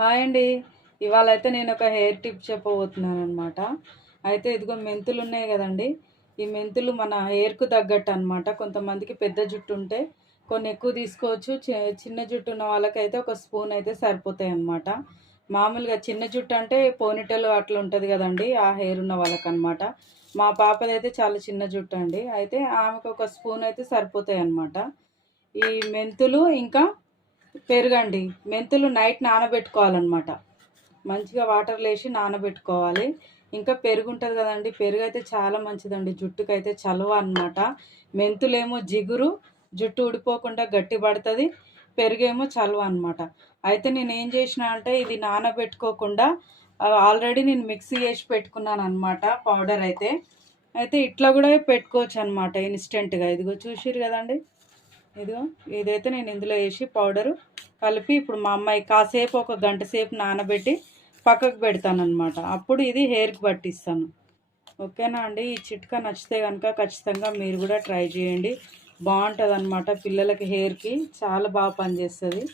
Hi అండి. ఇవాళ అయితే నేను ఒక హెయిర్ టిప్ చెప్పబోతున్నాను అనమాట. అయితే ఇదిగో మెంతులు ఉన్నాయి కదండి. ఈ మెంతులు మన హెయిర్కు తగ్గట్టు అనమాట. కొంతమందికి పెద్ద జుట్టు ఉంటే కొన్ని ఎక్కువ తీసుకోవచ్చు. చిన్న జుట్టు ఉన్న వాళ్ళకైతే ఒక స్పూన్ అయితే సరిపోతాయి అనమాట. మామూలుగా చిన్న జుట్టు అంటే పోనీటెల్ అట్లా ఉంటుంది కదండి, ఆ హెయిర్ ఉన్న వాళ్ళకనమాట. మా పాపదైతే చాలా చిన్న జుట్టు అండి. అయితే ఆమెకు ఒక స్పూన్ అయితే సరిపోతాయి అనమాట. ఈ మెంతులు ఇంకా పెరుగండి. మెంతులు నైట్ నానబెట్టుకోవాలన్నమాట. మంచిగా వాటర్లో వేసి నానబెట్టుకోవాలి. ఇంకా పెరుగు ఉంటుంది కదండి, పెరుగు అయితే చాలా మంచిదండి, జుట్టుకైతే చలువ అనమాట. మెంతులేమో జిగురు, జుట్టు ఊడిపోకుండా గట్టి పడుతుంది. పెరుగేమో చలువ అనమాట. అయితే నేను ఏం చేసిన అంటే ఇది నానబెట్టుకోకుండా ఆల్రెడీ నేను మిక్సీ చేసి పెట్టుకున్నాను అనమాట పౌడర్ అయితే. అయితే ఇట్లా కూడా పెట్టుకోవచ్చు అనమాట ఇన్స్టెంట్గా. ఇదిగో చూసిరు కదండి, ఇదిగో ఇదైతే నేను ఇందులో వేసి పౌడరు కలిపి ఇప్పుడు మా అమ్మాయి కాసేపు ఒక గంట సేపు నానబెట్టి పక్కకు పెడతాను అనమాట. అప్పుడు ఇది హెయిర్కి పట్టిస్తాను. ఓకేనా అండి? ఈ చిట్కా నచ్చితే కనుక ఖచ్చితంగా మీరు కూడా ట్రై చేయండి. బాగుంటుంది అనమాట. పిల్లలకి హెయిర్కి చాలా బాగా పనిచేస్తుంది.